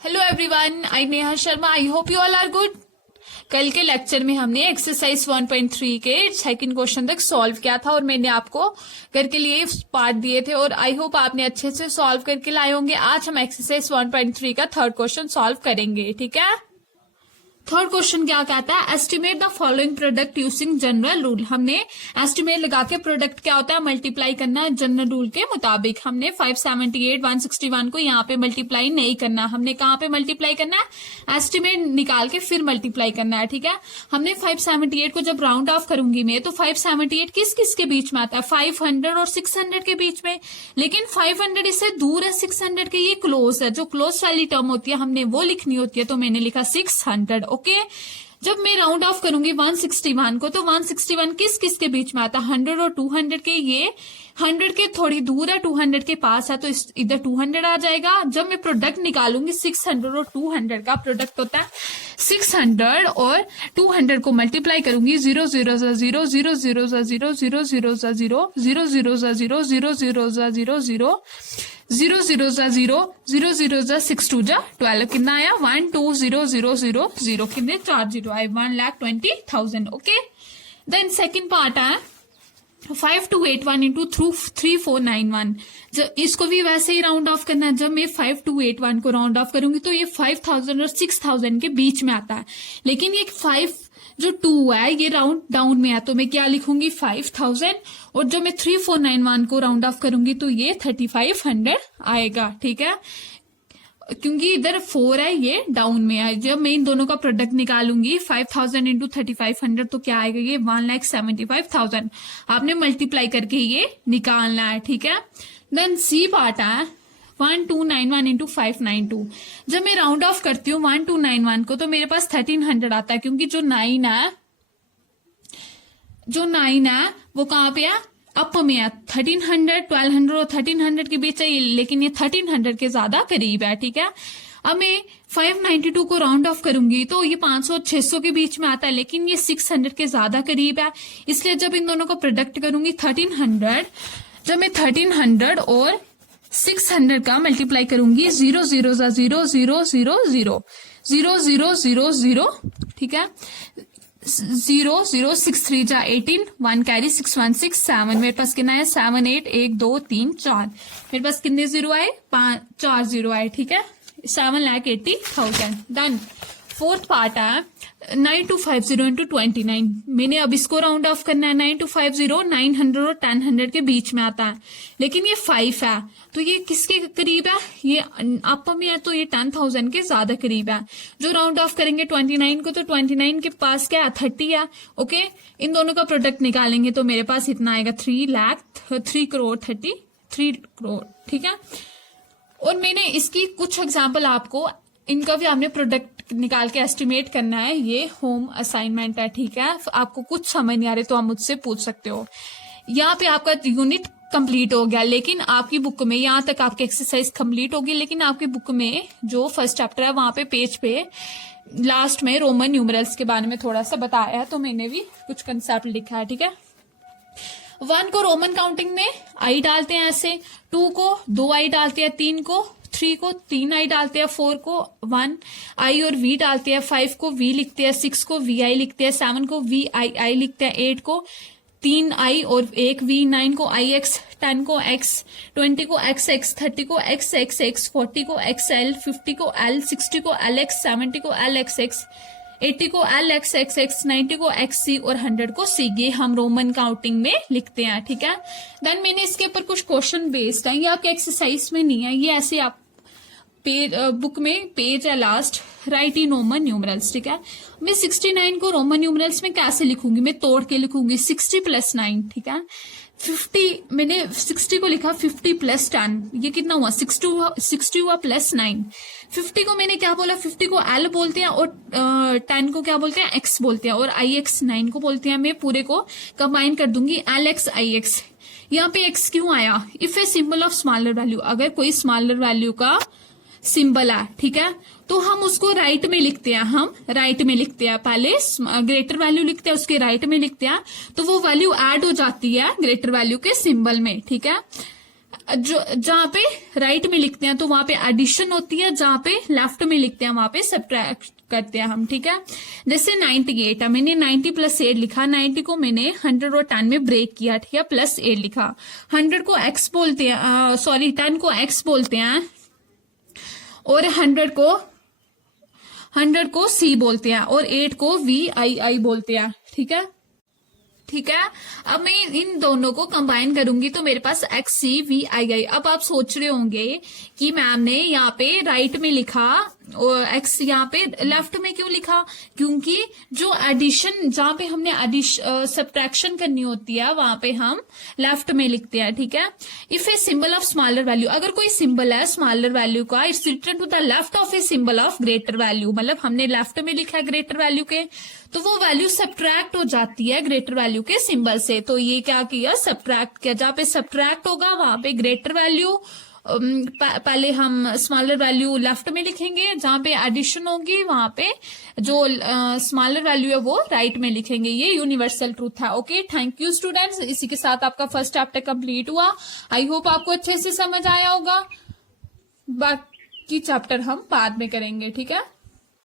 Hello everyone, I Neha Sharma. I hope you all are good. कल के lecture में हमने एक्सरसाइज 1.3 के सेकंड क्वेश्चन तक सॉल्व किया था और मैंने आपको करके लिए पार्ट दिए थे और आई होप आपने अच्छे से सॉल्व करके लाए होंगे। आज हम एक्सरसाइज 1.3 का थर्ड क्वेश्चन सॉल्व करेंगे। ठीक है, थर्ड क्वेश्चन क्या कहता है, estimate the following product using general rule. हमने एस्टिमेट लगा के प्रोडक्ट क्या होता है मल्टीप्लाई करना है जनरल रूल के मुताबिक। हमने 578 161 को यहाँ पे मल्टीप्लाई नहीं करना, हमने कहाँ पे मल्टीप्लाई करना है, एस्टिमेट निकाल के फिर मल्टीप्लाई करना है। ठीक है, हमने 578 को जब राउंड ऑफ करूंगी मैं तो 578 किस किस के बीच में आता है, 500 और 600 के बीच में। लेकिन 500 इससे दूर है, 600 के ये क्लोज है। जो क्लोज वाली टर्म होती है हमने वो लिखनी होती है, तो मैंने लिखा 600। ओके, जब मैं राउंड ऑफ करूंगी 161 को तो 161 किस किस के बीच में आता है, 100 और 200 के। ये 100 के थोड़ी दूर है, 200 के पास है, तो इधर 200 आ जाएगा। जब मैं प्रोडक्ट निकालूंगी 600 और 200 का प्रोडक्ट होता है 600 और 200 को मल्टीप्लाई करूंगी 0 0 0 0 0 0 0 0 0 0 0 0 0 0 0 0 0 0 0 0 0 0 0 0 0 6 2 12 कितना आया 1 2 0 0 0 0 कितने 4 0 आए 1,20,000। ओके, देन सेकंड पार्ट है 5281 इंटू 3491। जब इसको भी वैसे ही राउंड ऑफ करना है। जब मैं 5281 को राउंड ऑफ करूंगी तो ये 5000 और 6000 के बीच में आता है। लेकिन ये 5 जो 2 है ये राउंड डाउन में है, तो मैं क्या लिखूंगी 5000। और जो मैं 3491 को राउंड ऑफ करूंगी तो ये 3500 आएगा। ठीक है, क्योंकि इधर 4 है ये डाउन में है। जब मैं इन दोनों का प्रोडक्ट निकालूंगी 5000 इंटू 3500 तो क्या आएगा, ये 1,75,000। आपने मल्टीप्लाई करके ये निकालना है। ठीक है, देन सी पार्ट है 1291 इंटू 592। जब मैं राउंड ऑफ करती हूँ 1291 को तो मेरे पास 1300 आता है, क्योंकि जो 9 है वो कहाँ पे है, अप में है। 1300 1200 और 1300 के बीच है, लेकिन ये 1300 के ज्यादा करीब है। ठीक है, अब मैं 592 को राउंड ऑफ करूंगी तो ये 500 और 600 के बीच में आता है, लेकिन ये 600 के ज्यादा करीब है। इसलिए जब इन दोनों का प्रोडक्ट करूंगी 1300, जब मैं 1300 और 600 का मल्टीप्लाई करूंगी 0 0 0 0 0 0 0 0 0 0 0। ठीक है, 0 0 6 3 जा 18 1 कैरी 6 1 6 7। मेरे पास कितना है 7 8 1 2 3 4। मेरे पास कितने 0 आए, 4 0 आए। ठीक है, 7,80,000। डन। फोर्थ पार्ट है 9250 इंटू 29। मैंने अब इसको राउंड ऑफ करना है। 9250 900 और 1000 के बीच में आता है, लेकिन ये 5 है तो ये किसके करीब है, ये अप में है तो ये 10,000 के ज्यादा करीब है। जो राउंड ऑफ करेंगे 29 को तो 29 के पास क्या है 30 है। ओके, इन दोनों का प्रोडक्ट निकालेंगे तो मेरे पास इतना आएगा 3 करोड़ 33 करोड़। ठीक है, और मैंने इसकी कुछ एग्जाम्पल आपको, इनका भी आपने प्रोडक्ट निकाल के एस्टिमेट करना है। ये होम असाइनमेंट है। ठीक है, आपको कुछ समझ नहीं आ रहे तो आप मुझसे पूछ सकते हो। यहाँ पे आपका यूनिट कंप्लीट हो गया, लेकिन आपकी बुक में यहाँ तक आपकी एक्सरसाइज कंप्लीट होगी, लेकिन आपकी बुक में जो फर्स्ट चैप्टर है वहां पे पेज पे लास्ट में रोमन न्यूमरल्स के बारे में थोड़ा सा बताया है, तो मैंने भी कुछ कंसेप्ट लिखा है। ठीक है, 1 को रोमन काउंटिंग में आई डालते हैं ऐसे, 2 को 2 आई डालते हैं, 3 को 3 को 3 आई डालते हैं, 4 को 1 आई और वी डालते हैं, 5 को वी लिखते हैं, 6 को वी आई लिखते हैं, 7 को वी आई लिखते हैं, 8 को 3 आई और 1 वी, 9 को आई एक्स, 10 को एक्स, 20 को एक्स एक्स, 30 को एक्स एक्स एक्स, 40 को एक्स एल, 50 को एल, 60 को एल एक्स, 70 को एल एक्स एक्स, 80 को एल एक्स एक्स एक्स, 90 को एक्स सी और 100 को सी। ये हम रोमन काउंटिंग में लिखते हैं। ठीक है, देन मैंने इसके ऊपर कुछ क्वेश्चन बेस्ड है, ये आपके एक्सरसाइज में नहीं है, ये ऐसे आप बुक में पेज है last, right in Roman numerals. ठीक है, मैं 69 को रोमन न्यूमरल्स में कैसे लिखूंगी, मैं तोड़ के लिखूंगी 60 + 9। ठीक है, 50 मैंने 60 को लिखा 50 + 10, ये कितना हुआ 60 हुआ + 9। 50 को मैंने क्या बोला, 50 को एल बोलते हैं और 10 को क्या बोलते हैं एक्स बोलते हैं, और आई एक्स 9 को बोलते हैं। मैं पूरे को कंबाइन कर दूंगी एल एक्स आई एक्स। यहाँ पे एक्स क्यों आया, if a symbol of smaller value, अगर कोई स्मॉलर वैल्यू का सिंबल है, ठीक है, तो हम उसको राइट में लिखते हैं। हम राइट में लिखते हैं, पहले ग्रेटर वैल्यू लिखते हैं, उसके राइट में लिखते हैं, तो वो वैल्यू ऐड हो जाती है ग्रेटर वैल्यू के सिंबल में। ठीक है, जो जहाँ पे राइट में लिखते हैं तो वहां पे एडिशन होती है, जहाँ पे लेफ्ट में लिखते हैं वहां पे सब्ट्रैक्ट करते हैं हम, ठीक है। जैसे 98 है, मैंने 90 प्लस 8 लिखा, 90 को मैंने 100 और 10 में ब्रेक किया, ठीक है, प्लस 8 लिखा। 100 को एक्स बोलते हैं, सॉरी 10 को एक्स बोलते हैं और 100 को सी बोलते हैं और 8 को VII बोलते हैं, ठीक है। ठीक है, अब मैं इन दोनों को कंबाइन करूंगी तो मेरे पास XCVII। अब आप सोच रहे होंगे कि मैम ने यहाँ पे राइट में लिखा और एक्स यहाँ पे लेफ्ट में क्यों लिखा, क्योंकि जो एडिशन जहाँ पे हमने सब्ट्रैक्शन करनी होती है वहां पे हम लेफ्ट में लिखते हैं, ठीक है। If a symbol of smaller value, अगर कोई सिंबल है स्मॉलर वैल्यू का, it's written to the left of a symbol of greater value, मतलब हमने लेफ्ट में लिखा है ग्रेटर वैल्यू के, तो वो वैल्यू सब्ट्रैक्ट हो जाती है ग्रेटर वैल्यू के सिंबल से। तो ये क्या किया, सब्ट्रैक्ट किया। जहाँ पे सब्ट्रैक्ट होगा वहां पे ग्रेटर वैल्यू पहले हम स्मॉलर वैल्यू लेफ्ट में लिखेंगे, जहां पे एडिशन होगी वहां पे जो स्मॉलर वैल्यू है वो राइट में लिखेंगे। ये यूनिवर्सल ट्रूथ है। Okay, thank you students. इसी के साथ आपका फर्स्ट चैप्टर कंप्लीट हुआ। आई होप आपको अच्छे से समझ आया होगा। बाकी चैप्टर हम बाद में करेंगे, ठीक है।